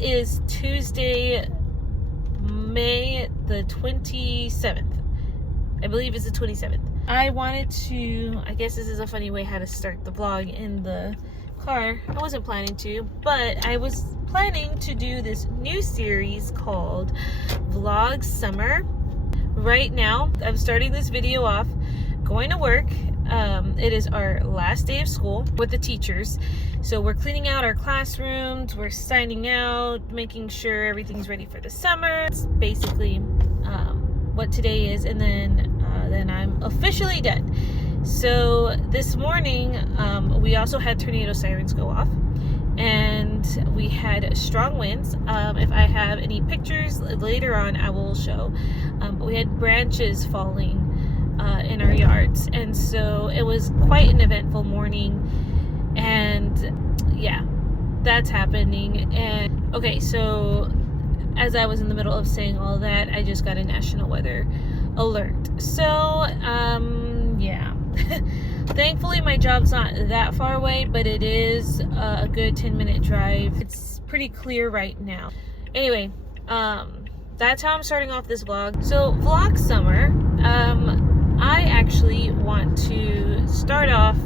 It is Tuesday, May the 27th. I believe it's the 27th. I wanted to, I guess this is a funny way how to start the vlog in the car. I wasn't planning to, but I was planning to do this new series called Vlog Summer. Right now, I'm starting this video off going to work. It is our last day of school with the teachers. So we're cleaning out our classrooms, we're signing out, making sure everything's ready for the summer. It's basically what today is, and then I'm officially done. So this morning, we also had tornado sirens go off, and we had strong winds. If I have any pictures later on, I will show. But we had branches falling in our yards, and so it was quite an eventful morning. And yeah, that's happening. And okay, so as I was in the middle of saying all that, I just got a national weather alert. So yeah. Thankfully my job's not that far away, but it is a good 10-minute drive. It's pretty clear right now. Anyway, that's how I'm starting off this vlog. So Vlog Summer, I actually want to start off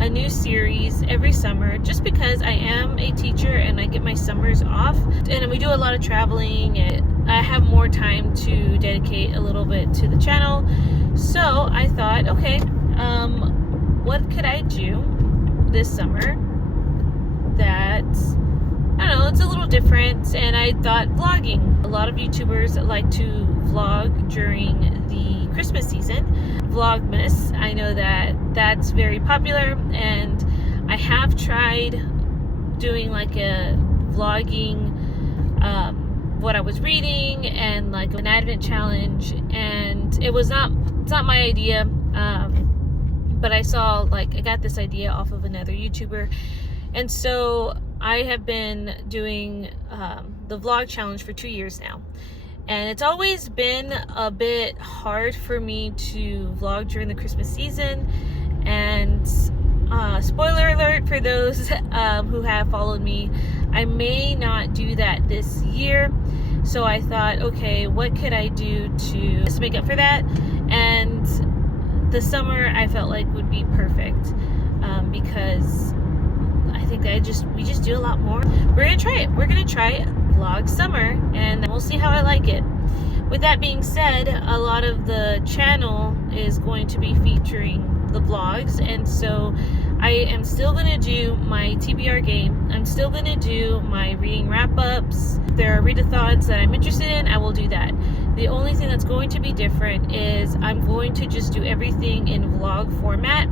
a new series every summer, just because I am a teacher and I get my summers off, and we do a lot of traveling, and I have more time to dedicate a little bit to the channel. So I thought, okay, what could I do this summer that, I don't know, it's a little different? And I thought vlogging. A lot of YouTubers like to vlog during the Christmas season. Vlogmas, I know that that's very popular, and I have tried doing like a vlogging what I was reading and like an advent challenge, and it's not my idea, but I saw, like, I got this idea off of another YouTuber, and so I have been doing the vlog challenge for 2 years now. And it's always been a bit hard for me to vlog during the Christmas season. And spoiler alert for those who have followed me, I may not do that this year. So I thought, okay, what could I do to just make up for that? And the summer I felt like would be perfect, because I think we just do a lot more. We're gonna try it. We're gonna try Vlog Summer, and we'll see how I like it. With that being said, a lot of the channel is going to be featuring the vlogs, and so I am still gonna do my TBR game. I'm still gonna do my reading wrap-ups. If there are readathons that I'm interested in, I will do that. The only thing that's going to be different is I'm going to just do everything in vlog format.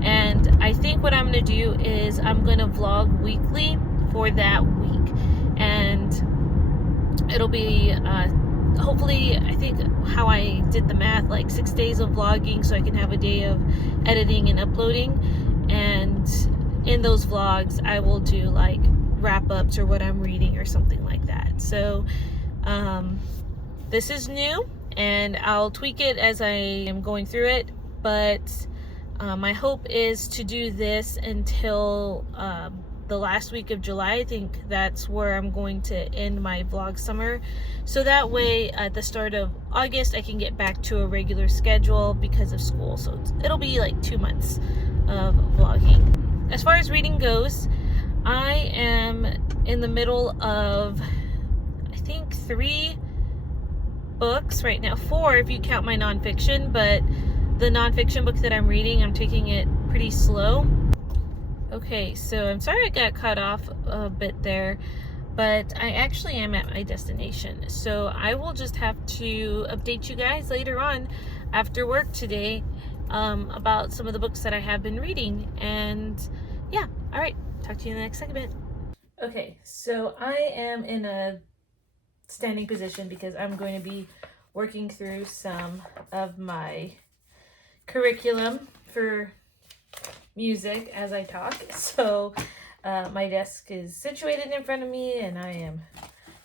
And I think what I'm going to do is I'm going to vlog weekly for that week. And it'll be, hopefully, I think how I did the math, like 6 days of vlogging, so I can have a day of editing and uploading. And in those vlogs, I will do like wrap-ups or what I'm reading or something like that. So this is new, and I'll tweak it as I am going through it. But my hope is to do this until the last week of July. I think that's where I'm going to end my vlog summer. So that way, at the start of August, I can get back to a regular schedule because of school. So it'll be like 2 months of vlogging. As far as reading goes, I am in the middle of, I think, 3 books right now. 4 if you count my nonfiction, but the nonfiction book that I'm reading, I'm taking it pretty slow. Okay, so I'm sorry I got cut off a bit there, but I actually am at my destination. So I will just have to update you guys later on after work today about some of the books that I have been reading. And yeah, all right, talk to you in the next segment. Okay, so I am in a standing position because I'm going to be working through some of my curriculum for music as I talk. So my desk is situated in front of me, and I am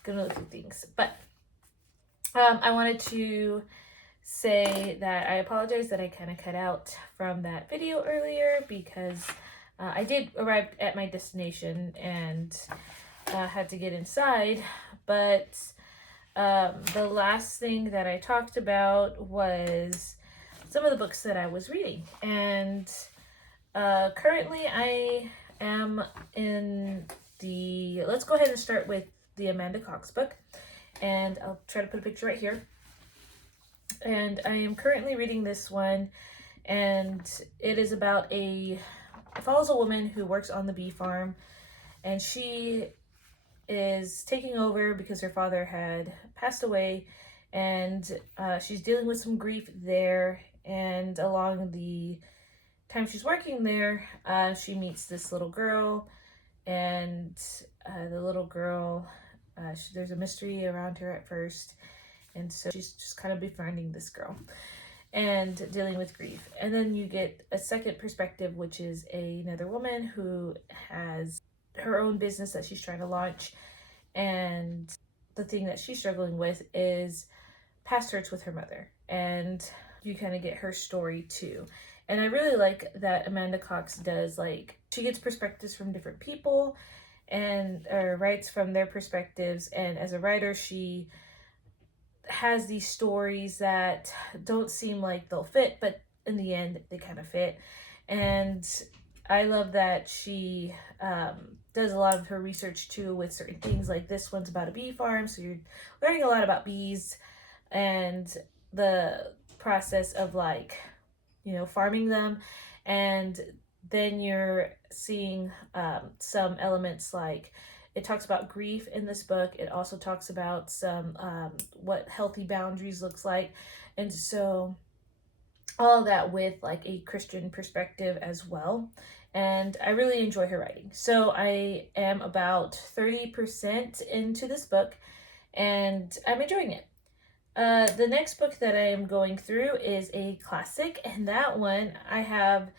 gonna look at things. But I wanted to say that I apologize that I kind of cut out from that video earlier, because I did arrive at my destination, and had to get inside. But the last thing that I talked about was some of the books that I was reading. And currently I am in let's go ahead and start with the Amanda Cox book. And I'll try to put a picture right here. And I am currently reading this one, and it is about it follows a woman who works on the bee farm, and she is taking over because her father had passed away, and she's dealing with some grief there. And along the time she's working there, she meets this little girl, and the little girl, there's a mystery around her at first, and so she's just kind of befriending this girl and dealing with grief. And then you get a second perspective, which is another woman who has her own business that she's trying to launch, and the thing that she's struggling with is past hurts with her mother, and you kind of get her story too. And I really like that Amanda Cox does, like, she gets perspectives from different people and writes from their perspectives, and as a writer she has these stories that don't seem like they'll fit, but in the end they kind of fit. And I love that she does a lot of her research too with certain things, like this one's about a bee farm, so you're learning a lot about bees and the process of, like, you know, farming them. And then you're seeing some elements, like it talks about grief in this book. It also talks about some what healthy boundaries looks like, and so all of that with like a Christian perspective as well. And I really enjoy her writing. So I am about 30% into this book, and I'm enjoying it. The next book that I am going through is a classic, and that one I have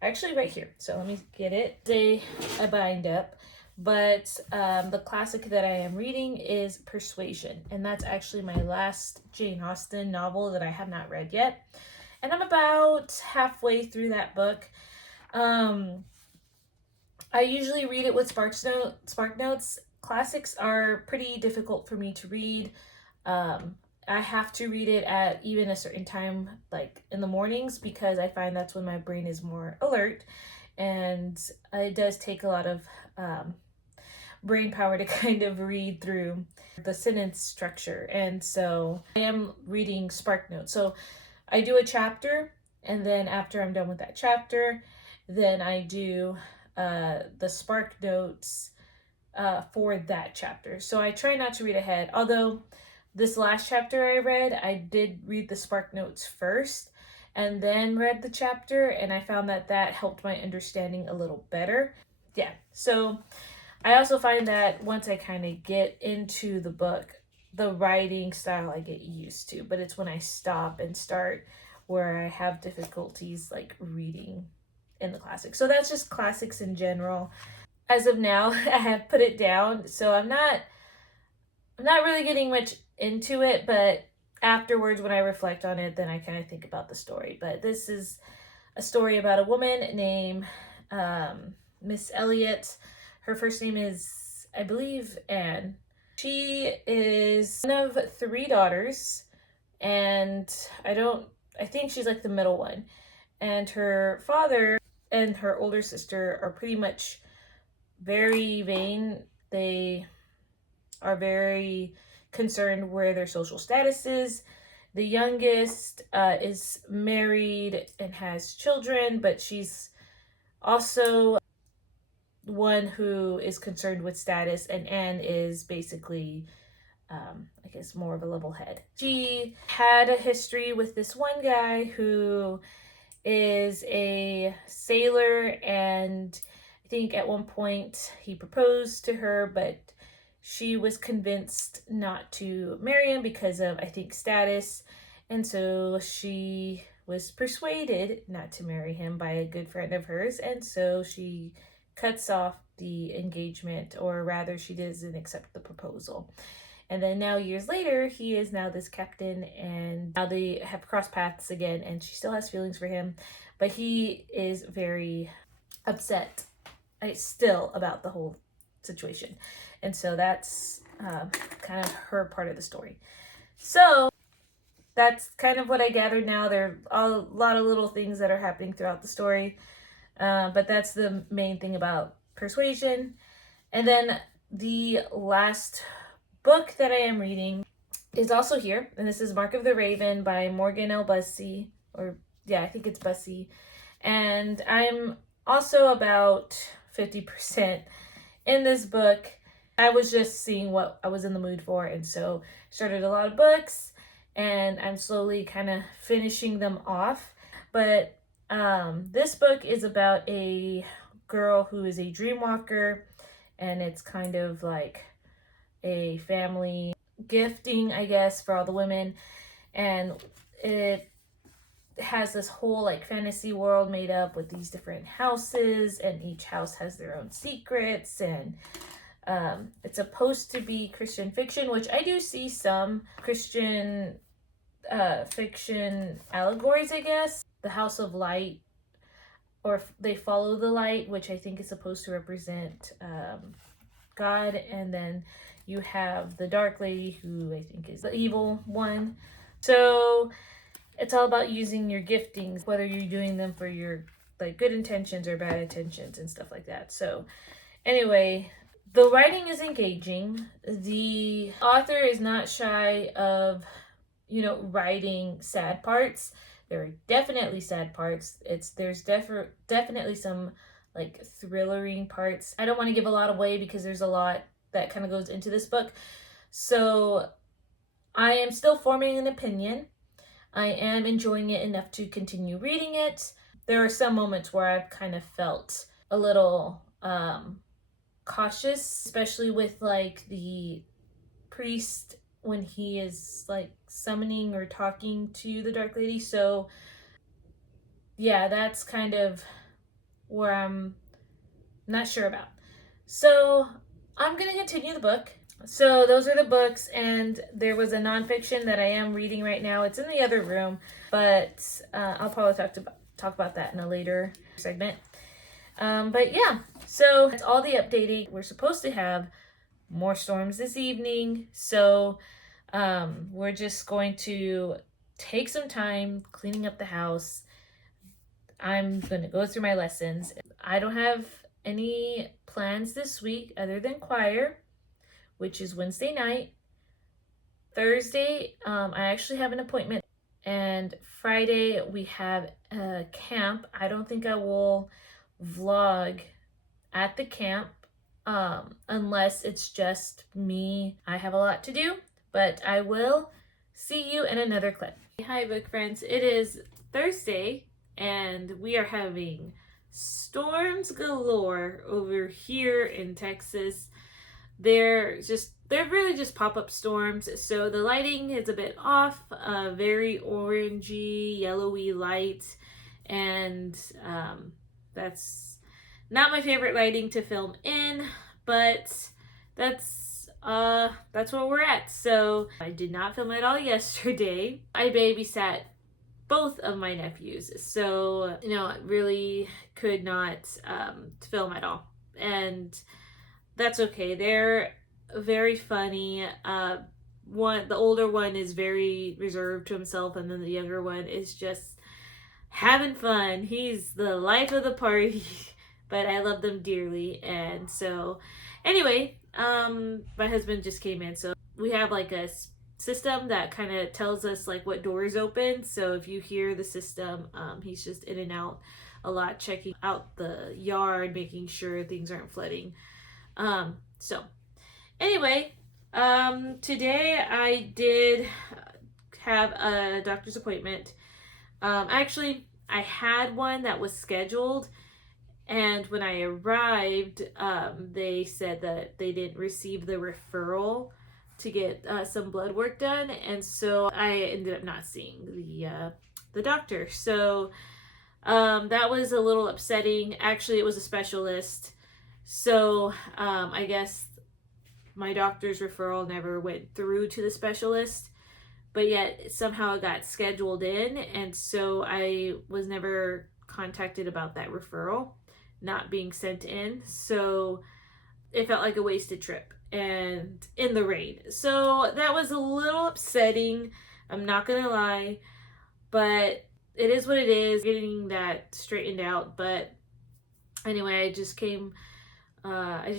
actually right here. So let me get it. A bind up. But the classic that I am reading is Persuasion, and that's actually my last Jane Austen novel that I have not read yet. And I'm about halfway through that book. I usually read it with Spark Notes. Classics are pretty difficult for me to read. I have to read it at even a certain time, like in the mornings, because I find that's when my brain is more alert, and it does take a lot of brain power to kind of read through the sentence structure. And so I am reading Spark Notes. So I do a chapter, and then after I'm done with that chapter, then I do the Spark Notes for that chapter. So I try not to read ahead, although this last chapter I read, I did read the Spark Notes first and then read the chapter, and I found that that helped my understanding a little better. Yeah, so I also find that once I kind of get into the book, the writing style I get used to, but it's when I stop and start where I have difficulties like reading in the classics. So that's just classics in general. As of now, I have put it down, so I'm not really getting much into it, but afterwards when I reflect on it, then I kind of think about the story. But this is a story about a woman named Miss Elliot. Her first name is, I believe, Anne. She is one of 3 daughters, and I think she's like the middle one. And her father and her older sister are pretty much very vain. They are very concerned where their social status is. The youngest is married and has children, but she's also one who is concerned with status, and Anne is basically I guess more of a level head. She had a history with this one guy who is a sailor, and I think at one point he proposed to her, but she was convinced not to marry him because of, I think, status. And so she was persuaded not to marry him by a good friend of hers, and so she cuts off the engagement, or rather she doesn't accept the proposal. And then now years later, he is now this captain, and now they have crossed paths again, and she still has feelings for him, but he is very upset still about the whole situation. And so that's kind of her part of the story. So that's kind of what I gathered now. There are a lot of little things that are happening throughout the story. But that's the main thing about Persuasion. And then the last book that I am reading is also here. And this is Mark of the Raven by Morgan L. Bussey. Or, yeah, I think it's Bussey. And I'm also about 50% in this book. I was just seeing what I was in the mood for. And so started a lot of books. And I'm slowly kind of finishing them off. But this book is about a girl who is a dream walker, and it's kind of like a family gifting, I guess, for all the women. And it has this whole like fantasy world made up with these different houses, and each house has their own secrets. And it's supposed to be Christian fiction, which I do see some Christian fiction allegories, I guess. The House of Light, or They Follow the Light, which I think is supposed to represent God. And then you have the Dark Lady, who I think is the evil one. So it's all about using your giftings, whether you're doing them for your like good intentions or bad intentions and stuff like that. So anyway, the writing is engaging. The author is not shy of, writing sad parts. There are definitely sad parts. There's definitely some like thrillering parts. I don't want to give a lot away because there's a lot that kind of goes into this book. So I am still forming an opinion. I am enjoying it enough to continue reading it. There are some moments where I've kind of felt a little cautious, especially with like the priest when he is like summoning or talking to the Dark Lady. So yeah, that's kind of where I'm not sure about. So I'm gonna continue the book. So those are the books, and there was a nonfiction that I am reading right now. It's in the other room, but I'll probably talk about that in a later segment. But yeah, so that's all the updating. We're supposed to have more storms this evening, so we're just going to take some time cleaning up the house. I'm going to go through my lessons. I don't have any plans this week other than choir, which is Wednesday night. Thursday, I actually have an appointment, and Friday we have a camp. I don't think I will vlog at the camp unless it's just me. I have a lot to do, but I will see you in another clip. Hi book friends, it is Thursday and we are having storms galore over here in Texas. They're really just pop-up storms, so the lighting is a bit off, very orangey, yellowy light, and that's not my favorite lighting to film in, but that's where we're at. So I did not film at all yesterday. I babysat both of my nephews, so really could not film at all, and that's okay. They're very funny. The older one is very reserved to himself, and then the younger one is just having fun. He's the life of the party. But I love them dearly. And so anyway, my husband just came in, so we have like a system that kind of tells us like what doors open. So if you hear the system, he's just in and out a lot, checking out the yard, making sure things aren't flooding. So anyway, today I did have a doctor's appointment. Actually, I had one that was scheduled, and when I arrived, they said that they didn't receive the referral to get some blood work done, and so I ended up not seeing the doctor. So that was a little upsetting. Actually, it was a specialist, so I guess my doctor's referral never went through to the specialist, but yet somehow it got scheduled in, and so I was never contacted about that referral not being sent in. So it felt like a wasted trip and in the rain. So that was a little upsetting. I'm not gonna lie, but it is what it is. Getting that straightened out. But anyway, I just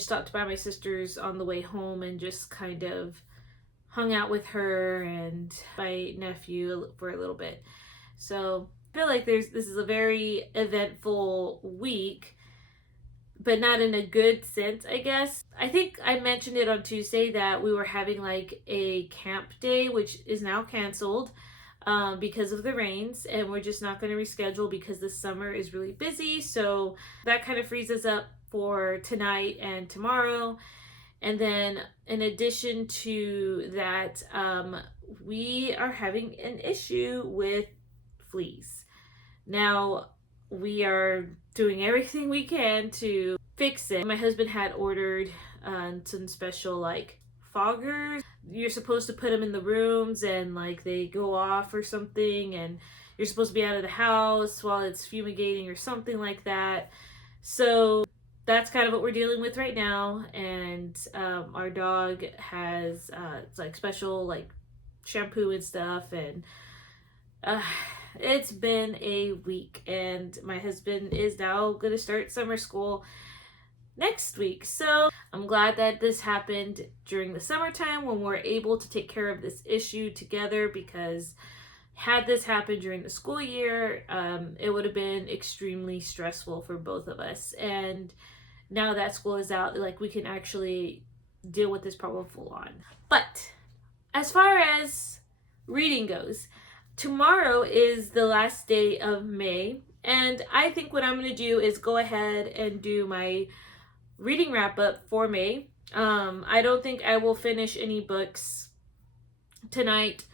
stopped by my sister's on the way home and just kind of hung out with her and my nephew for a little bit. So I feel like this is a very eventful week, but not in a good sense, I guess. I think I mentioned it on Tuesday that we were having like a camp day, which is now canceled because of the rains, and we're just not going to reschedule because the summer is really busy. So that kind of frees us up for tonight and tomorrow. And then in addition to that, we are having an issue with fleas. Now, we are doing everything we can to fix it. My husband had ordered some special like foggers. You're supposed to put them in the rooms and like they go off or something, and you're supposed to be out of the house while it's fumigating or something like that. So that's kind of what we're dealing with right now. And our dog has like special like shampoo and stuff, and it's been a week, and my husband is now going to start summer school next week. So I'm glad that this happened during the summertime when we're able to take care of this issue together, because had this happened during the school year, it would have been extremely stressful for both of us. And now that school is out, like, we can actually deal with this problem full on. But as far as reading goes, tomorrow is the last day of May, and I think what I'm going to do is go ahead and do my reading wrap up for May. I don't think I will finish any books tonight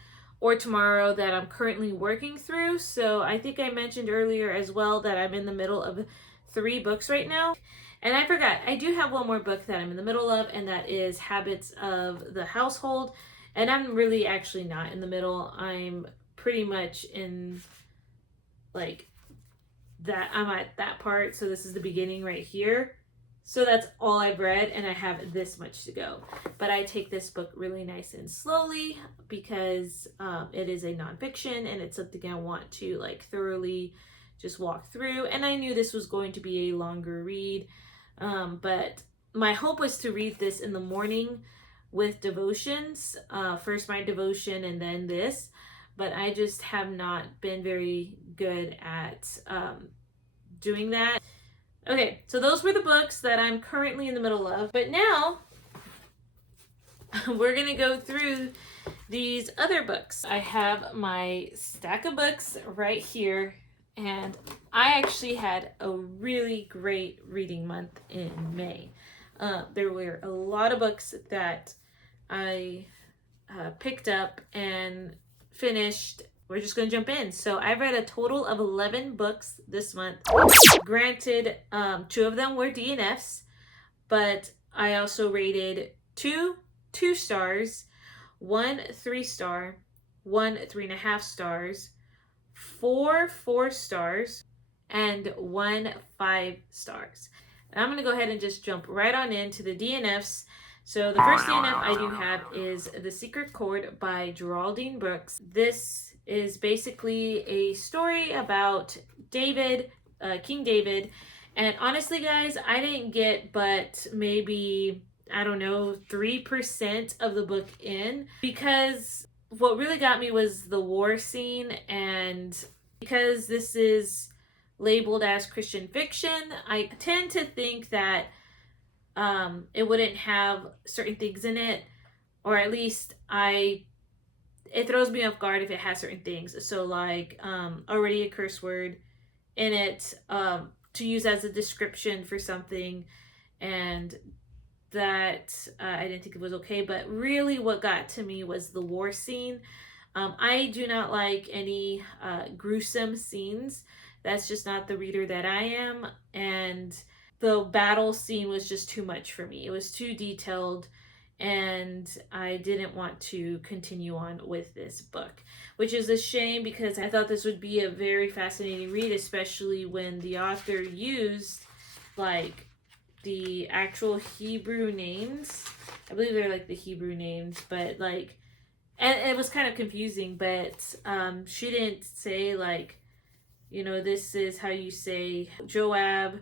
or tomorrow that I'm currently working through. So I think I mentioned earlier as well that I'm in the middle of 3 books right now. And I forgot, I do have one more book that I'm in the middle of, and that is Habits of the Household. And I'm really actually not in the middle. I'm pretty much in like that, I'm at that part. So this is the beginning right here. So that's all I've read, and I have this much to go. But I take this book really nice and slowly because it is a nonfiction, and it's something I want to like thoroughly just walk through. And I knew this was going to be a longer read, but my hope was to read this in the morning with devotions. First my devotion and then this. But I just have not been very good at doing that. Okay, so those were the books that I'm currently in the middle of. But now, we're going to go through these other books. I have my stack of books right here. And I actually had a really great reading month in May. There were a lot of books that I picked up and finished. We're just going to jump in. So I read a total of 11 books this month. Granted, 2 of them were DNFs, but I also rated 2 2-stars, 1 3-star, 1 3.5 stars, 4 4-stars, and 1 5 stars. And I'm going to go ahead and just jump right on into the DNFs. So the first DNF I do have is The Secret Chord by Geraldine Brooks. This is basically a story about David, King David. And honestly, guys, I didn't get but maybe, I don't know, 3% of the book in, because what really got me was the war scene. And because this is labeled as Christian fiction, I tend to think that it wouldn't have certain things in it, or at least it throws me off guard if it has certain things. So like already a curse word in it to use as a description for something, and that I didn't think it was okay. But really what got to me was the war scene. I do not like any gruesome scenes. That's just not the reader that I am. And the battle scene was just too much for me. It was too detailed, and I didn't want to continue on with this book, which is a shame because I thought this would be a very fascinating read, especially when the author used like the actual Hebrew names. I believe they're like the Hebrew names, but like, and it was kind of confusing, but she didn't say like, you know, this is how you say Joab,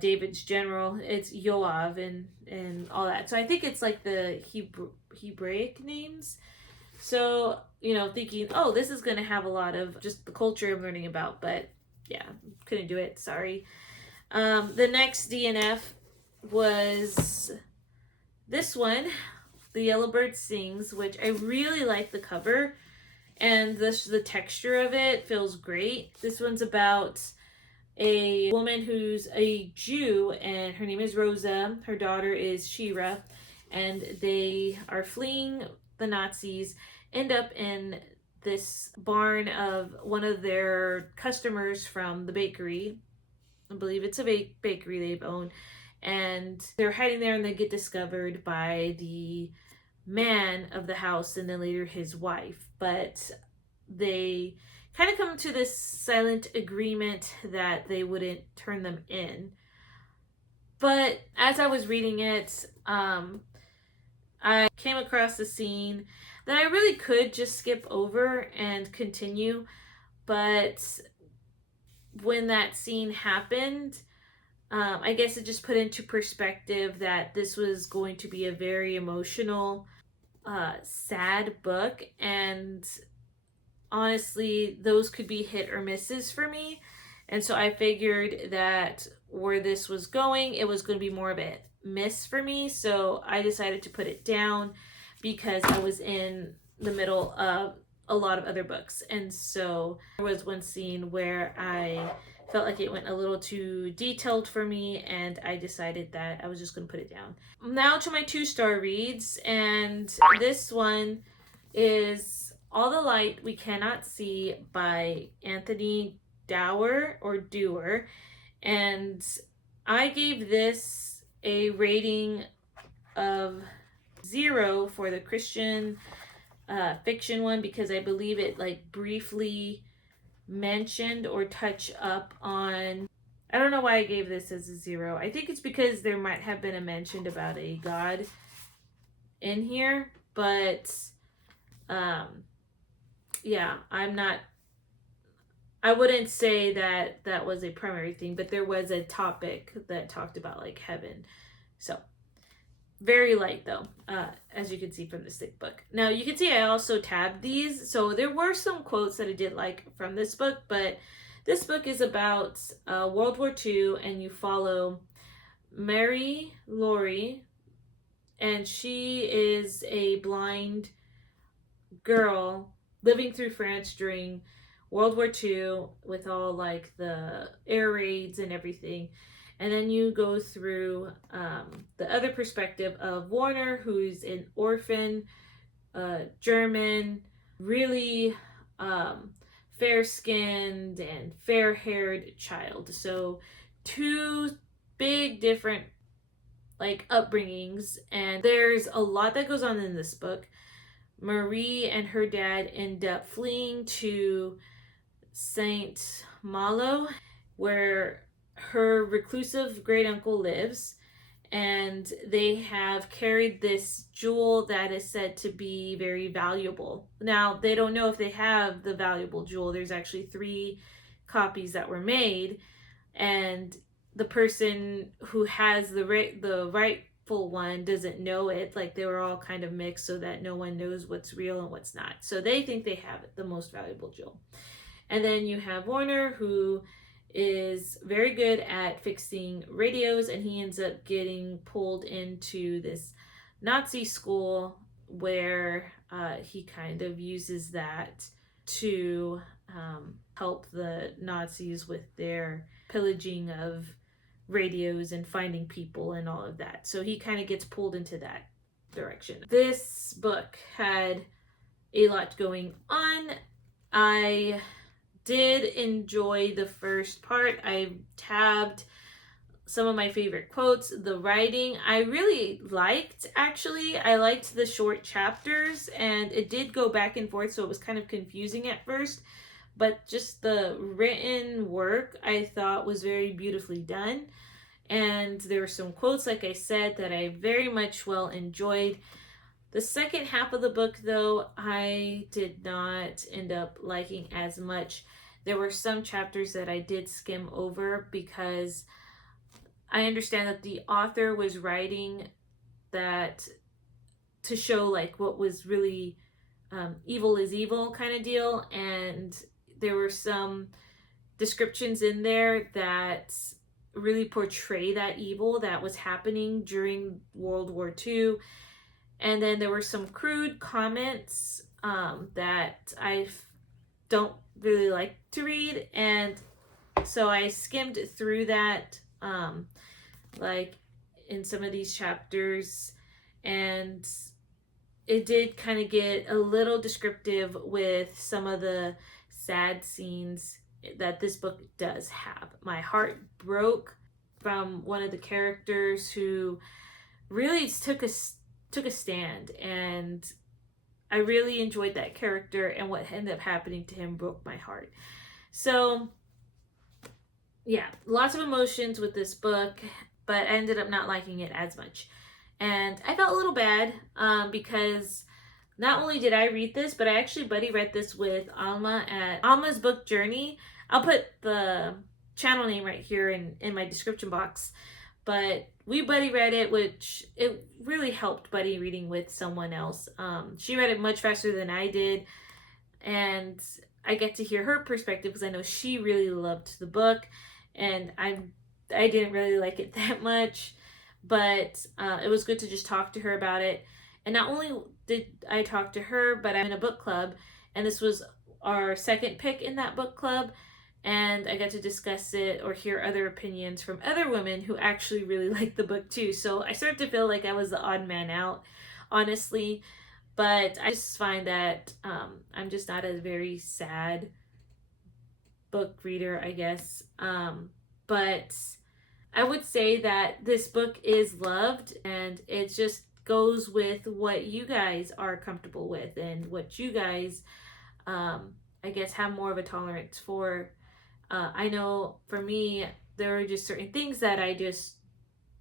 David's general. It's Yoav and all that. So I think it's like the Hebraic names. So, you know, thinking, oh, this is going to have a lot of just the culture I'm learning about, but yeah, couldn't do it. Sorry. The next DNF was this one, The Yellow Bird Sings, which I really like the cover, and the texture of it feels great. This one's about a woman who's a Jew, and her name is Rosa. Her daughter is Shira, and they are fleeing the Nazis, end up in this barn of one of their customers from the bakery. I believe it's a bakery they've owned, and they're hiding there, and they get discovered by the man of the house and then later his wife. But they kind of come to this silent agreement that they wouldn't turn them in. But as I was reading it, I came across a scene that I really could just skip over and continue, but when that scene happened, I guess it just put into perspective that this was going to be a very emotional, sad book, and honestly, those could be hit or misses for me. And so I figured that where this was going, it was going to be more of a miss for me. So I decided to put it down because I was in the middle of a lot of other books. And so there was one scene where I felt like it went a little too detailed for me, and I decided that I was just going to put it down. Now to my 2-star reads, and this one is All the Light We Cannot See by Anthony Doerr, and I gave this a rating of 0 for the Christian fiction one, because I believe it like briefly mentioned or touch up on, I don't know why I gave this as a 0. I think it's because there might have been a mention about a god in here, but yeah, I wouldn't say that that was a primary thing, but there was a topic that talked about like heaven. So very light though, as you can see from this thick book. Now you can see I also tabbed these, so there were some quotes that I did like from this book, but this book is about World War II, and you follow Mary Laurie, and she is a blind girl living through France during World War II with all like the air raids and everything. And then you go through the other perspective of Warner, who's an orphan, German, really fair-skinned and fair-haired child. So 2 big different like upbringings, and there's a lot that goes on in this book. Marie and her dad end up fleeing to Saint Malo, where her reclusive great uncle lives, and they have carried this jewel that is said to be very valuable. Now, they don't know if they have the valuable jewel. There's actually 3 copies that were made, and the person who has the rightful one doesn't know it. Like, they were all kind of mixed so that no one knows what's real and what's not. So they think they have the most valuable jewel. And then you have Warner, who is very good at fixing radios, and he ends up getting pulled into this Nazi school where he kind of uses that to help the Nazis with their pillaging of radios and finding people and all of that. So he kind of gets pulled into that direction. This book had a lot going on. I did enjoy the first part. I tabbed some of my favorite quotes. The writing I really liked, actually. I liked the short chapters, and it did go back and forth, so it was kind of confusing at first, but just the written work I thought was very beautifully done. And there were some quotes, like I said, that I very much well enjoyed. The second half of the book, though, I did not end up liking as much. There were some chapters that I did skim over because I understand that the author was writing that to show like what was really evil is evil kind of deal, and there were some descriptions in there that really portray that evil that was happening during World War II. And then there were some crude comments that I don't really like to read, and so I skimmed through that like in some of these chapters, and it did kind of get a little descriptive with some of the sad scenes that this book does have. My heart broke from one of the characters who really took a stand, and I really enjoyed that character, and what ended up happening to him broke my heart. So yeah, lots of emotions with this book, but I ended up not liking it as much. And I felt a little bad because not only did I read this, but I actually buddy read this with Alma at Alma's Book Journey. I'll put the channel name right here in my description box. But we buddy read it, which it really helped buddy reading with someone else. She read it much faster than I did, and I get to hear her perspective because I know she really loved the book, and I didn't really like it that much. But it was good to just talk to her about it. And not only did I talk to her, but I'm in a book club, and this was our second pick in that book club, and I got to discuss it or hear other opinions from other women who actually really liked the book too. So I started to feel like I was the odd man out, honestly. But I just find that I'm just not a very sad book reader, I guess. But I would say that this book is loved, and it just goes with what you guys are comfortable with and what you guys, I guess, have more of a tolerance for. I know for me, there are just certain things that I just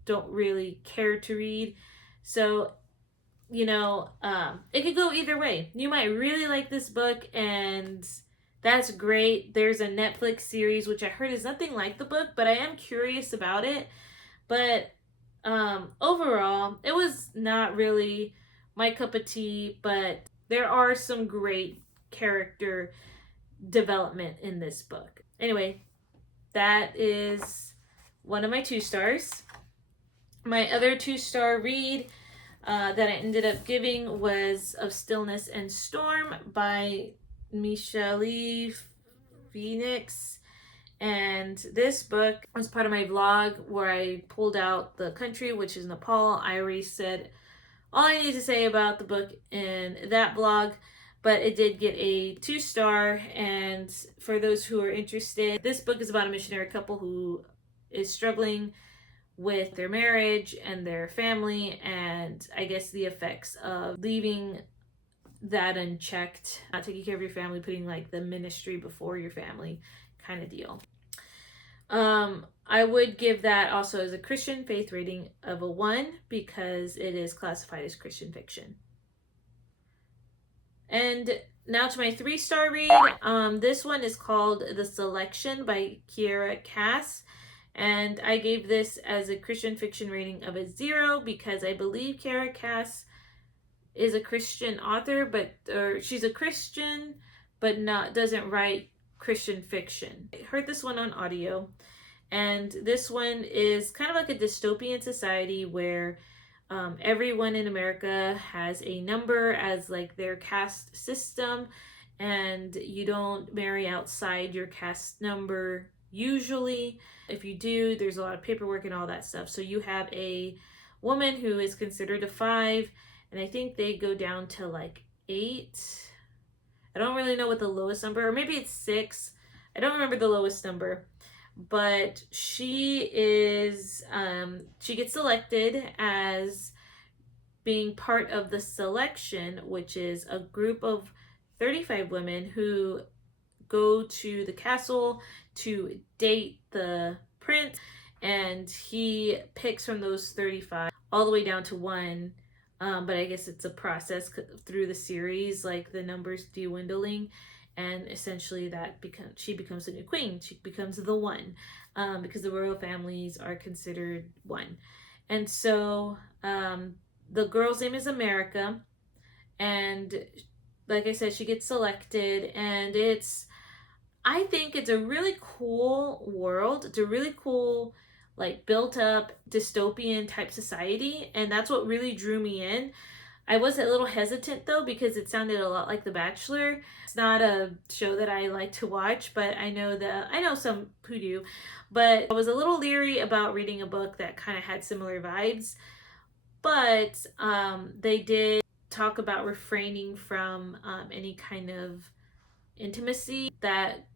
don't really care to read. So, you know, it could go either way. You might really like this book, and that's great. There's a Netflix series, which I heard is nothing like the book, but I am curious about it. But overall, it was not really my cup of tea, but there are some great character development in this book. Anyway, that is one of my 2 stars. My other 2-star read that I ended up giving was Of Stillness and Storm by Michelle Phoenix. And this book was part of my vlog where I pulled out the country, which is Nepal. I already said all I need to say about the book in that vlog, but it did get a 2-star. And for those who are interested, this book is about a missionary couple who is struggling with their marriage and their family, and I guess the effects of leaving that unchecked, not taking care of your family, putting like the ministry before your family kind of deal. I would give that also as a Christian faith rating of a 1 because it is classified as Christian fiction. And now to my 3-star read. This one is called The Selection by Kiera Cass. And I gave this as a Christian fiction rating of a 0 because I believe Kiera Cass is a Christian author, or she's a Christian, but doesn't write Christian fiction. I heard this one on audio, and this one is kind of like a dystopian society where everyone in America has a number as like their caste system, and you don't marry outside your caste number usually. If you do, there's a lot of paperwork and all that stuff. So you have a woman who is considered a 5, and I think they go down to like 8. I don't really know what the lowest number, or maybe it's 6. I don't remember the lowest number, but she is, she gets selected as being part of the Selection, which is a group of 35 women who go to the castle to date the prince, and he picks from those 35 all the way down to one. But I guess it's a process through the series, like the numbers dwindling, and essentially she becomes a new queen. She becomes the one, because the royal families are considered one. And so the girl's name is America, and like I said, she gets selected, and I think it's a really cool world. It's a really cool, like, built up dystopian type society, and that's what really drew me in. I was a little hesitant though, because it sounded a lot like The Bachelor. It's not a show that I like to watch, but I know some who do. But I was a little leery about reading a book that kind of had similar vibes. But they did talk about refraining from any kind of intimacy that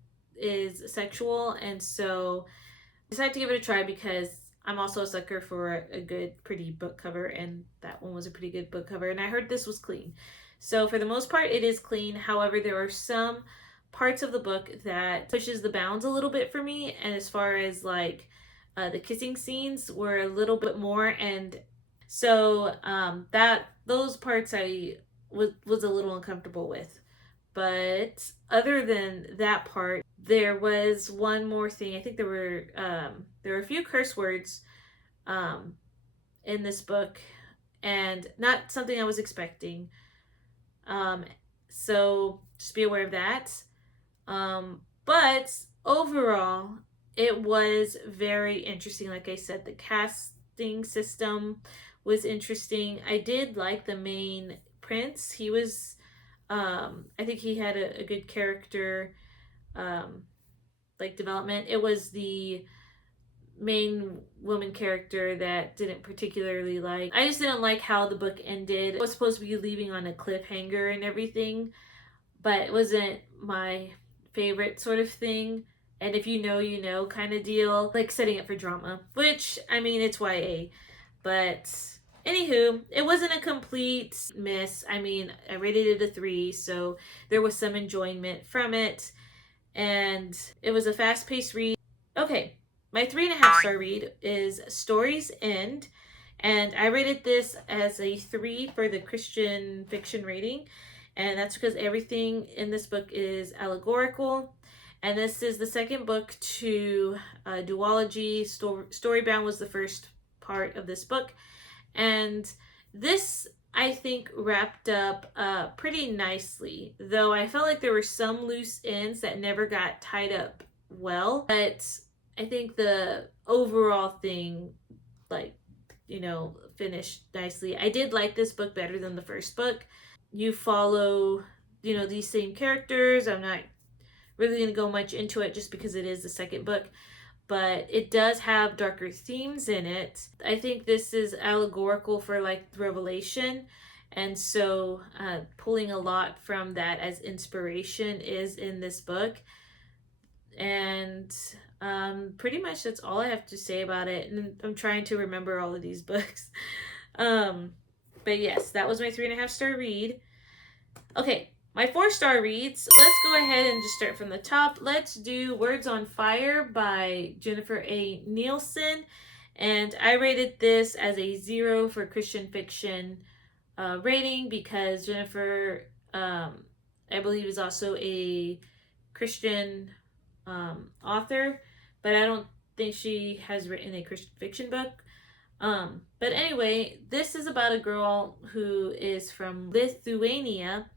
is sexual, and so I decided to give it a try because I'm also a sucker for a good, pretty book cover, and that one was a pretty good book cover, and I heard this was clean. So for the most part, it is clean. However, there are some parts of the book that pushes the bounds a little bit for me, and as far as like the kissing scenes were a little bit more, and so that those parts I was a little uncomfortable with. But other than that part, there was one more thing. I think there were a few curse words in this book, and not something I was expecting. So just be aware of that. But overall, it was very interesting. Like I said, the casting system was interesting. I did like the main prince. He was I think he had a good character like development. It was the main woman character that didn't particularly like. I just didn't like how the book ended. It was supposed to be leaving on a cliffhanger and everything, but it wasn't my favorite sort of thing. And if you know, you know kind of deal, like setting it for drama, which, I mean, it's YA, but anywho, it wasn't a complete miss. I mean, I rated it a 3, so there was some enjoyment from it, and it was a fast-paced read. Okay, my 3.5-star read is Story's End, and I rated this as a 3 for the Christian fiction rating, and that's because everything in this book is allegorical, and this is the second book to duology. Storybound was the first part of this book. And this, I think, wrapped up pretty nicely, though I felt like there were some loose ends that never got tied up well. But I think the overall thing, like, finished nicely. I did like this book better than the first book. You follow, these same characters. I'm not really going to go much into it just because it is the second book. But it does have darker themes in it. I think this is allegorical for like Revelation, and so pulling a lot from that as inspiration is in this book. And pretty much that's all I have to say about it, and I'm trying to remember all of these books. But yes, that was my 3.5-star read. Okay, my 4-star reads, let's go ahead and just start from the top. Let's do Words on Fire by Jennifer A. Nielsen. And I rated this as a 0 for Christian fiction rating because Jennifer, I believe, is also a Christian author, but I don't think she has written a Christian fiction book. But anyway, this is about a girl who is from Lithuania,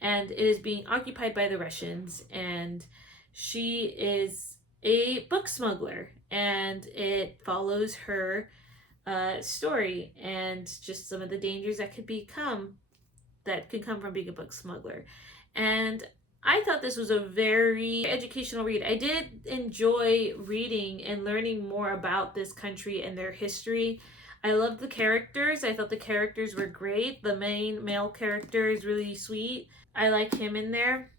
and it is being occupied by the Russians, and she is a book smuggler, and it follows her story and just some of the dangers that could come from being a book smuggler. And I thought this was a very educational read. I did enjoy reading and learning more about this country and their history. I loved the characters. I thought the characters were great. The main male character is really sweet. I like him in there.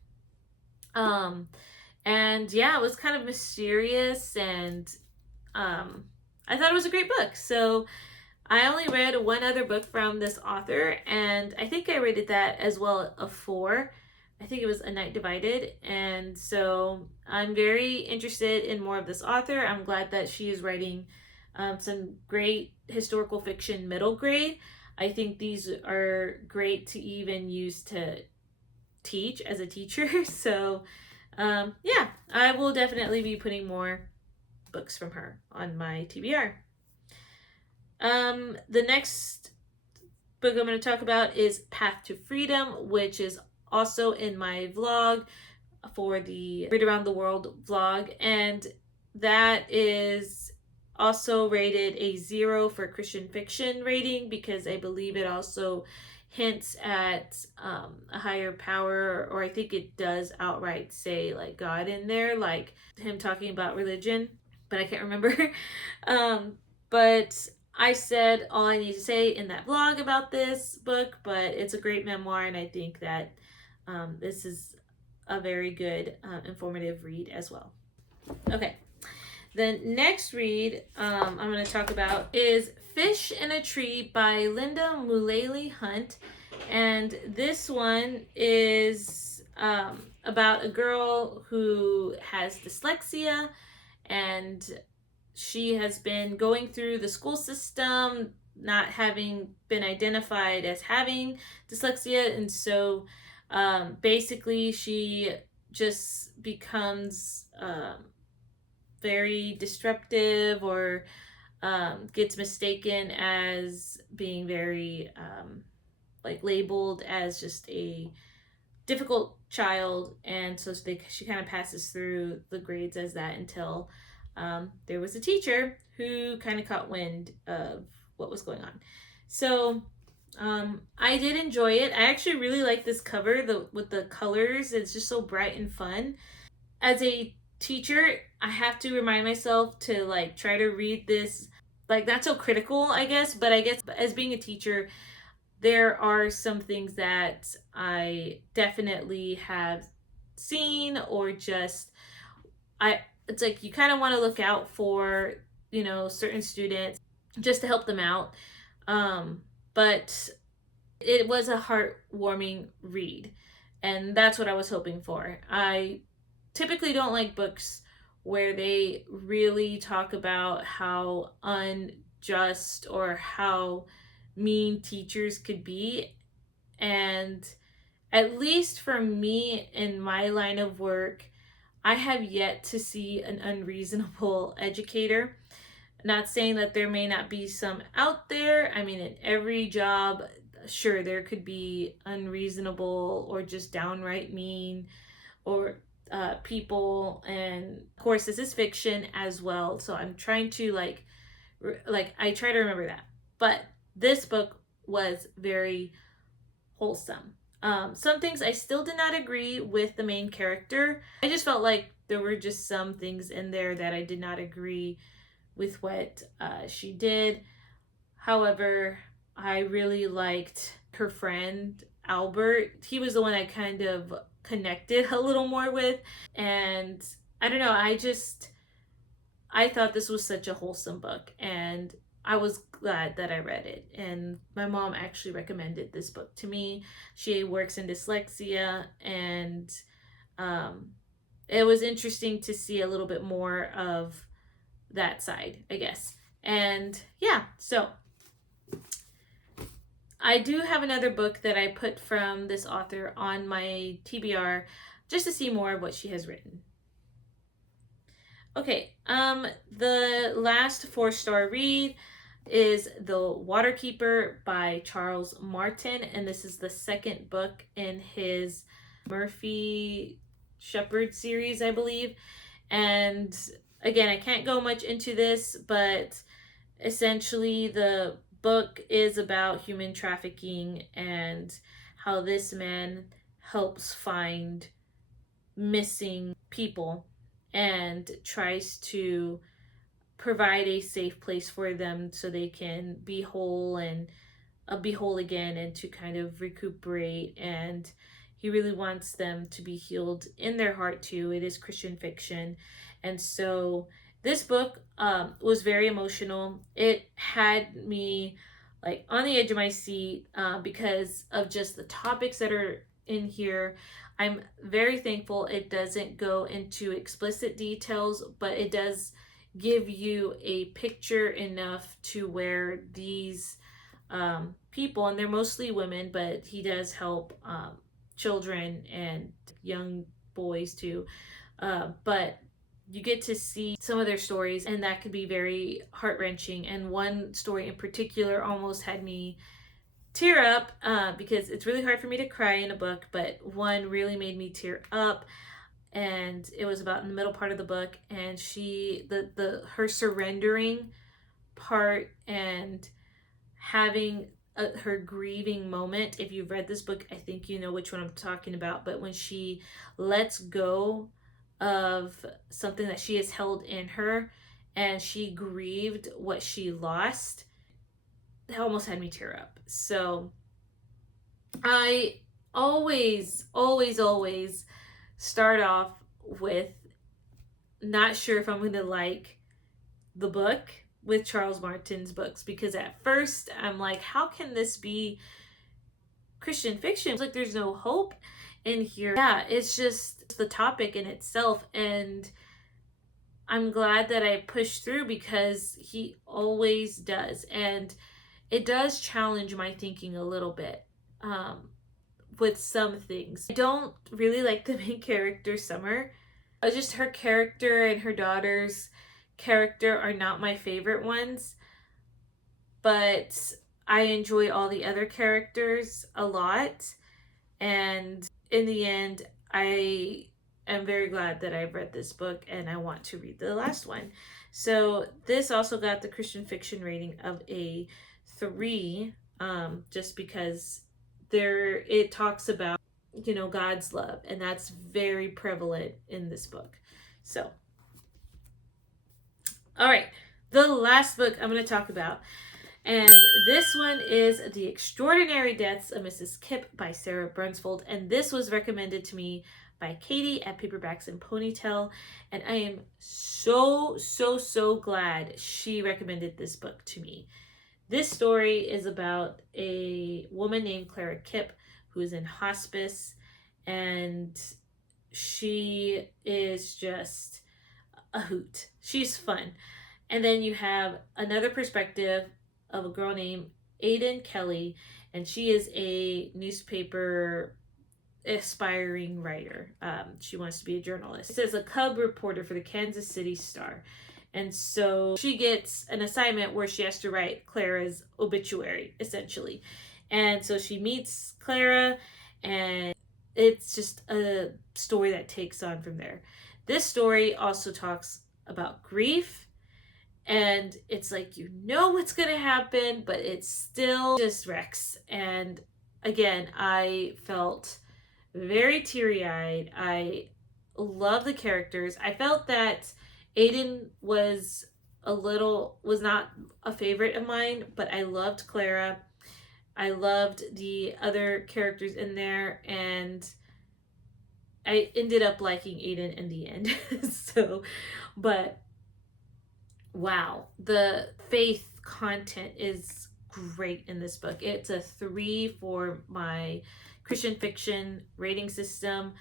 And yeah, it was kind of mysterious, and I thought it was a great book. So I only read one other book from this author, and I think I rated that as well a 4. I think it was A Night Divided. And so I'm very interested in more of this author. I'm glad that she is writing some great historical fiction middle grade. I think these are great to even use to teach as a teacher. So, yeah, I will definitely be putting more books from her on my TBR. The next book I'm going to talk about is Path to Freedom, which is also in my vlog for the Read Around the World vlog. And that is also rated a 0 for Christian fiction rating, because I believe it also hints at a higher power, or I think it does outright say like God in there, like him talking about religion, but I can't remember. But I said all I need to say in that vlog about this book, but it's a great memoir, and I think that this is a very good, informative read as well. Okay, the next read I'm going to talk about is Fish in a Tree by Linda Mullally Hunt, and this one is about a girl who has dyslexia, and she has been going through the school system not having been identified as having dyslexia, and so basically she just becomes very disruptive, or gets mistaken as being very like labeled as just a difficult child, and so she kind of passes through the grades as that until there was a teacher who kind of caught wind of what was going on. So I did enjoy it. I actually really like this cover with the colors. It's just so bright and fun. As a teacher, I have to remind myself to like try to read this like not so critical, I guess, but I guess as being a teacher, there are some things that I definitely have seen, or just it's like you kind of want to look out for, certain students just to help them out. But it was a heartwarming read, and that's what I was hoping for. I typically don't like books where they really talk about how unjust or how mean teachers could be. And at least for me in my line of work, I have yet to see an unreasonable educator. Not saying that there may not be some out there. I mean, in every job, sure, there could be unreasonable or just downright mean or people. And of course, this is fiction as well. So I'm trying to I try to remember that. But this book was very wholesome. Some things I still did not agree with the main character. I just felt like there were just some things in there that I did not agree with what she did. However, I really liked her friend Albert. He was the one I kind of connected a little more with. And I don't know, I thought this was such a wholesome book, and I was glad that I read it. And my mom actually recommended this book to me. She works in dyslexia, and it was interesting to see a little bit more of that side, I guess. And yeah, so I do have another book that I put from this author on my TBR just to see more of what she has written. Okay, the last 4-star read is The Waterkeeper by Charles Martin, and this is the second book in his Murphy Shepherd series, I believe. And again, I can't go much into this, but essentially the book is about human trafficking and how this man helps find missing people and tries to provide a safe place for them so they can be whole and be whole again, and to kind of recuperate. And he really wants them to be healed in their heart too. It is Christian fiction. And so this book was very emotional. It had me like on the edge of my seat because of just the topics that are in here. I'm very thankful it doesn't go into explicit details, but it does give you a picture enough to where these people, and they're mostly women, but he does help children and young boys too. But you get to see some of their stories, and that could be very heart wrenching. And one story in particular almost had me tear up because it's really hard for me to cry in a book, but one really made me tear up. And it was about in the middle part of the book, and her surrendering part and having her grieving moment. If you've read this book, I think you know which one I'm talking about. But when she lets go of something that she has held in her and she grieved what she lost, it almost had me tear up. So I always, always, always start off with not sure if I'm going to like the book with Charles Martin's books, because at first I'm like, how can this be Christian fiction? It's like there's no hope in here. Yeah, it's just the topic in itself, and I'm glad that I pushed through because he always does, and it does challenge my thinking a little bit with some things. I don't really like the main character, Summer. Just her character and her daughter's character are not my favorite ones, but I enjoy all the other characters a lot, and in the end I am very glad that I've read this book, and I want to read the last one. So this also got the Christian fiction rating of a 3, just because it talks about, you know, God's love, and that's very prevalent in this book. So all right, the last book I'm going to talk about, and this one is The Extraordinary Deaths of Mrs. Kipp by Sarah Brunsfold, and this was recommended to me by Katie at Paperbacks and Ponytail, and I am so, so, so glad she recommended this book to me. This story is about a woman named Clara Kipp who is in hospice, and she is just a hoot. She's fun. And then you have another perspective of a girl named Aiden Kelly, and she is a newspaper aspiring writer. She wants to be a journalist. It says a cub reporter for the Kansas City Star. And so she gets an assignment where she has to write Clara's obituary, essentially. And so she meets Clara, and it's just a story that takes on from there. This story also talks about grief, and it's like, you know what's going to happen, but it still just wrecks. And again, I felt very teary-eyed. I love the characters. I felt that Aiden was not a favorite of mine, but I loved Clara. I loved the other characters in there, and I ended up liking Aiden in the end. So, but wow, the faith content is great in this book. It's a 3 for my Christian fiction rating system.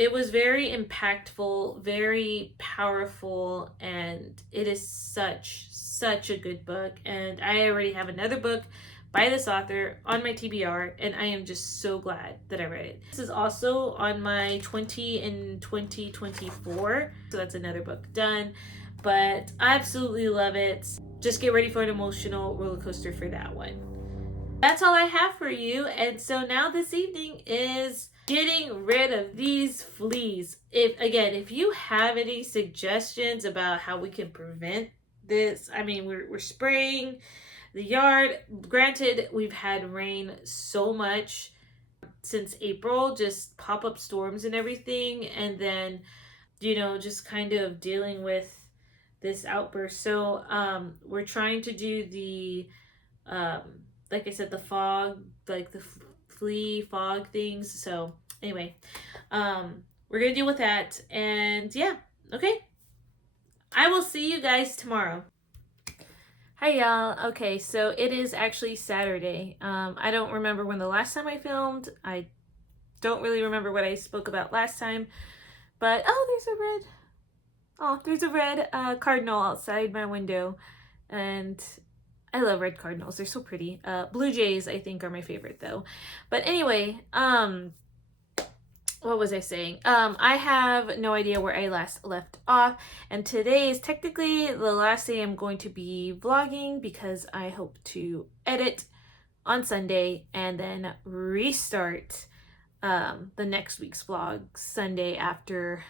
It was very impactful, very powerful, and it is such a good book. And I already have another book by this author on my TBR, and I am just so glad that I read it. This is also on my 20 in 2024, so that's another book done. But I absolutely love it. Just get ready for an emotional roller coaster for that one. That's all I have for you, and so now this evening is getting rid of these fleas. If you have any suggestions about how we can prevent this, I mean, we're spraying the yard. Granted, we've had rain so much since April, just pop-up storms and everything, and then, you know, just kind of dealing with this outburst. So we're trying to do the like I said, the fog, like the flea fog things. So anyway, we're gonna deal with that, and yeah, okay, I will see you guys tomorrow. Hi y'all. Okay, so it is actually Saturday. I don't remember when the last time I filmed. I don't really remember what I spoke about last time, but oh, there's a red Oh, there's a red cardinal outside my window, and I love red cardinals. They're so pretty. Blue jays, I think, are my favorite though. But anyway, what was I saying? I have no idea where I last left off, and today is technically the last day I'm going to be vlogging because I hope to edit on Sunday and then restart the next week's vlog Sunday after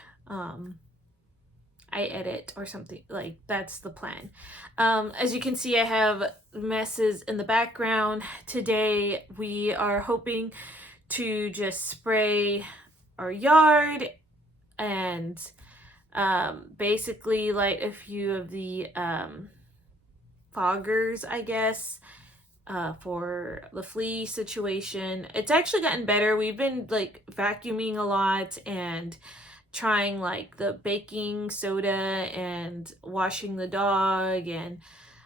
I edit or something. Like, that's the plan. As you can see, I have messes in the background. Today we are hoping to just spray our yard and basically light a few of the foggers, I guess, for the flea situation. It's actually gotten better. We've been like vacuuming a lot and trying like the baking soda and washing the dog and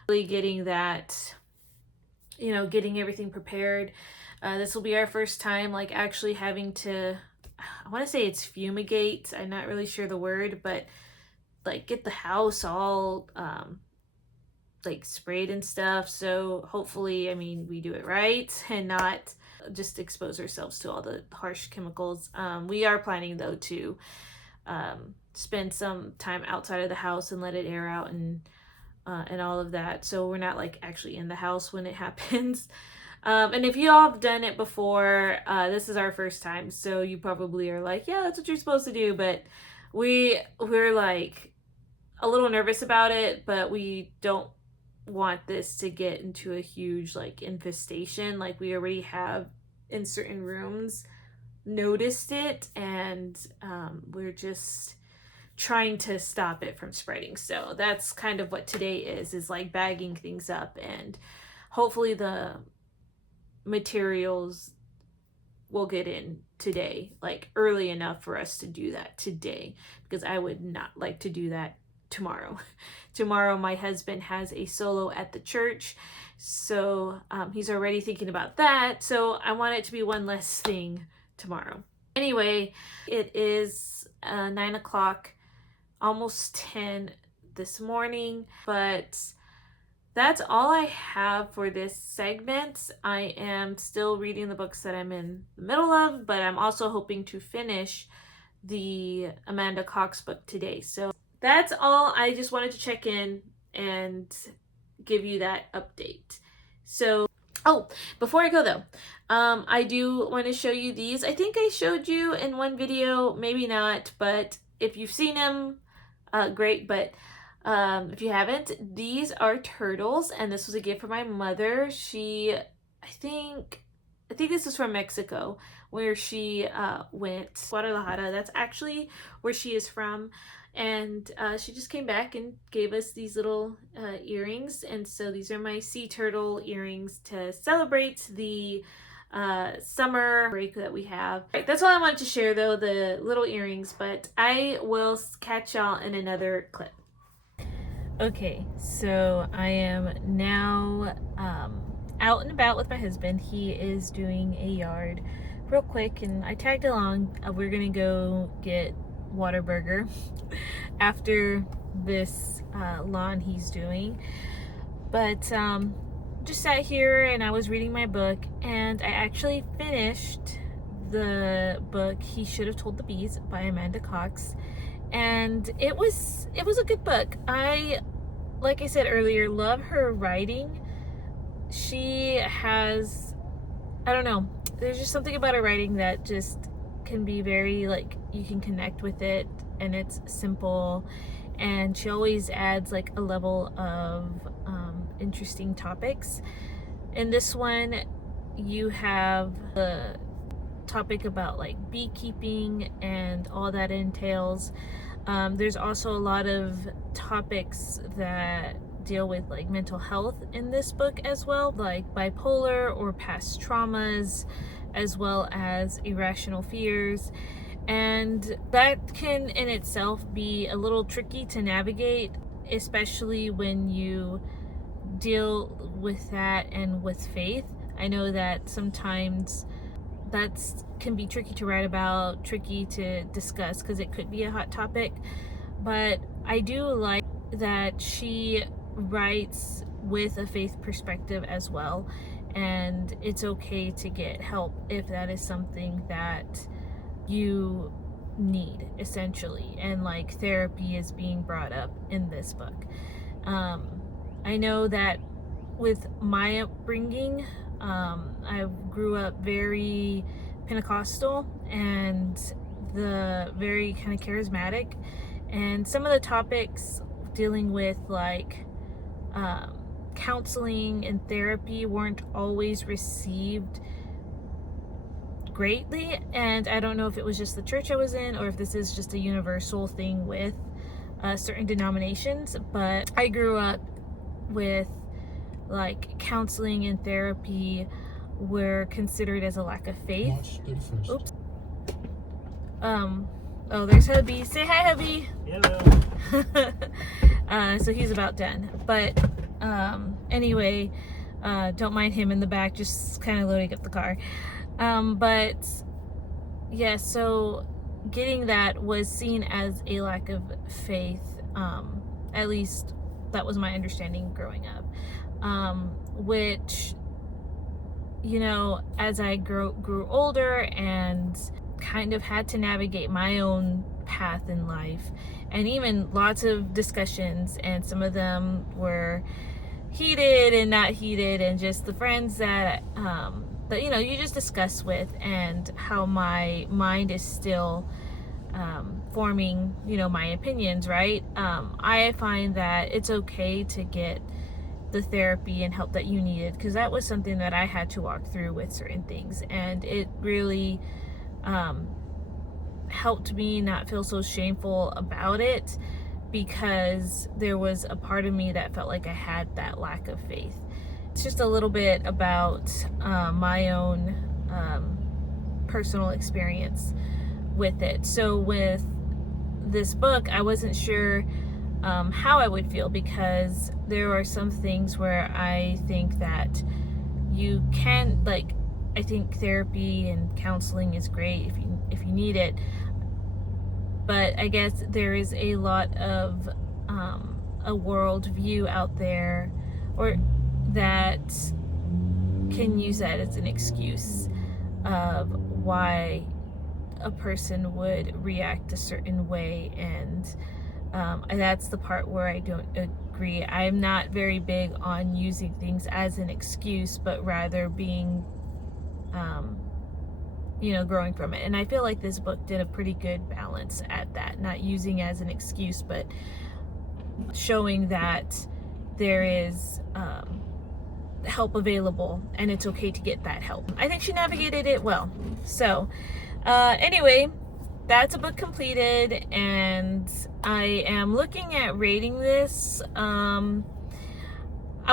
really getting that, you know, getting everything prepared. This will be our first time like actually having to, I want to say it's fumigate. I'm not really sure the word, but like get the house all like sprayed and stuff. So hopefully, I mean, we do it right and not just expose ourselves to all the harsh chemicals. We are planning though to spend some time outside of the house and let it air out and all of that. So we're not like actually in the house when it happens. And if you all have done it before, this is our first time. So you probably are like, yeah, that's what you're supposed to do. But we're like a little nervous about it, but we don't want this to get into a huge like infestation. Like we already have in certain rooms noticed it, and we're just trying to stop it from spreading. So that's kind of what today is like bagging things up, and hopefully the materials will get in today, like early enough for us to do that today, because I would not like to do that tomorrow. Tomorrow my husband has a solo at the church, so he's already thinking about that, so I want it to be one less thing tomorrow. Anyway, it is 9 o'clock, almost 10 this morning, but that's all I have for this segment. I am still reading the books that I'm in the middle of, but I'm also hoping to finish the Amanda Cox book today. So that's all. I just wanted to check in and give you that update. So, oh, before I go though, I do want to show you these. I think I showed you in one video, maybe not, but if you've seen them, great. But if you haven't, these are turtles, and this was a gift from my mother. She, I think this is from Mexico, where she went. Guadalajara, that's actually where she is from. And she just came back and gave us these little earrings. And so these are my sea turtle earrings to celebrate the summer break that we have. Right, that's all I wanted to share though, the little earrings, but I will catch y'all in another clip. Okay, so I am now out and about with my husband. He is doing a yard real quick, and I tagged along. We're gonna go get Whataburger after this lawn he's doing. But just sat here and I was reading my book, and I actually finished the book He Should Have Told the Bees by Amanda Cox. And it was a good book. Like I said earlier, love her writing. She has, I don't know, there's just something about her writing that just can be very, like, you can connect with it, and it's simple, and she always adds like a level of interesting topics. In this one, you have the topic about like beekeeping and all that entails. There's also a lot of topics that deal with like mental health in this book as well, like bipolar or past traumas, as well as irrational fears. And that can in itself be a little tricky to navigate, especially when you deal with that and with faith. I know that sometimes that can be tricky to write about, tricky to discuss, because it could be a hot topic. But I do like that she writes with a faith perspective as well, and it's okay to get help if that is something that you need, essentially. And like therapy is being brought up in this book. I know that with my upbringing, I grew up very Pentecostal and very kind of charismatic, and some of the topics dealing with like counseling and therapy weren't always received greatly. And I don't know if it was just the church I was in or if this is just a universal thing with certain denominations, but I grew up with like counseling and therapy were considered as a lack of faith. March 31st. Oops. Oh, there's hubby. Say hi, hubby. Hello. So he's about done. But anyway, don't mind him in the back, just kind of loading up the car. But yeah, so getting that was seen as a lack of faith. At least that was my understanding growing up. Which, you know, as I grew older and kind of had to navigate my own path in life, and even lots of discussions, and some of them were heated and not heated, and just the friends that you know, you just discuss with, and how my mind is still forming, you know, my opinions, right? I find that it's okay to get the therapy and help that you needed, because that was something that I had to walk through with certain things, and it really helped me not feel so shameful about it, because there was a part of me that felt like I had that lack of faith. It's just a little bit about my own personal experience with it. So with this book, I wasn't sure how I would feel, because there are some things where I think that you can, like, I think therapy and counseling is great if you need it, but I guess there is a lot of a world view out there, or that can use that as an excuse of why a person would react a certain way, and that's the part where I don't agree. I'm not very big on using things as an excuse, but rather being you know, growing from it. And I feel like this book did a pretty good balance at that, not using as an excuse, but showing that there is help available, and it's okay to get that help. I think she navigated it well. So anyway, that's a book completed, and I am looking at rating this. I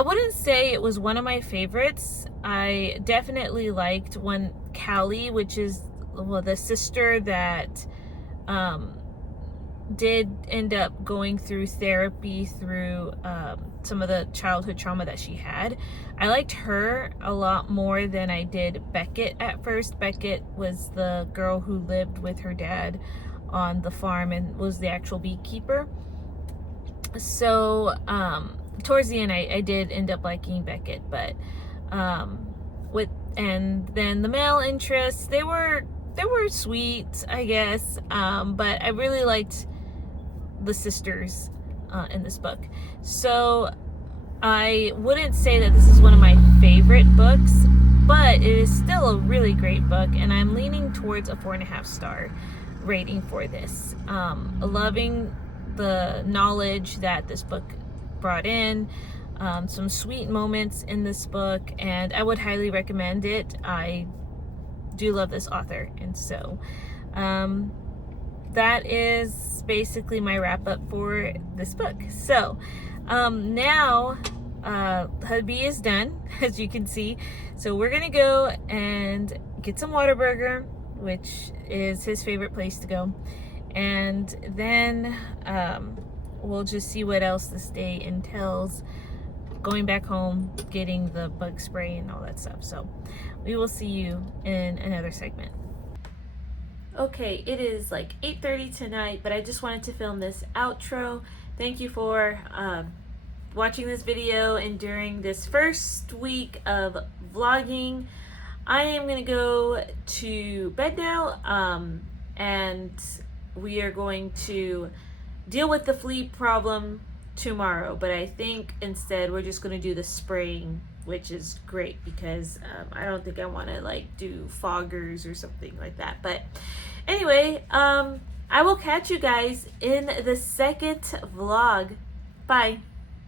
wouldn't say it was one of my favorites. I definitely liked when Callie, which is, well, the sister that did end up going through therapy through some of the childhood trauma that she had. I liked her a lot more than I did Beckett at first. Beckett was the girl who lived with her dad on the farm and was the actual beekeeper. So towards the end, I did end up liking Beckett, but and then the male interests, they were sweet, I guess, but I really liked the sisters in this book. So I wouldn't say that this is one of my favorite books, but it is still a really great book, and I'm leaning towards a 4.5 star rating for this. Loving the knowledge that this book brought in, some sweet moments in this book, and I would highly recommend it. I do love this author, and so that is basically my wrap up for this book. So now hubby is done, as you can see, so we're gonna go and get some Whataburger, which is his favorite place to go, and then we'll just see what else this day entails, going back home, getting the bug spray and all that stuff. So we will see you in another segment. Okay, it is like 8:30 tonight, but I just wanted to film this outro. Thank you for watching this video and during this first week of vlogging. I am gonna go to bed now, and we are going to deal with the flea problem tomorrow, but I think instead we're just gonna do the spraying, which is great because I don't think I want to like do foggers or something like that. But anyway, I will catch you guys in the second vlog. Bye.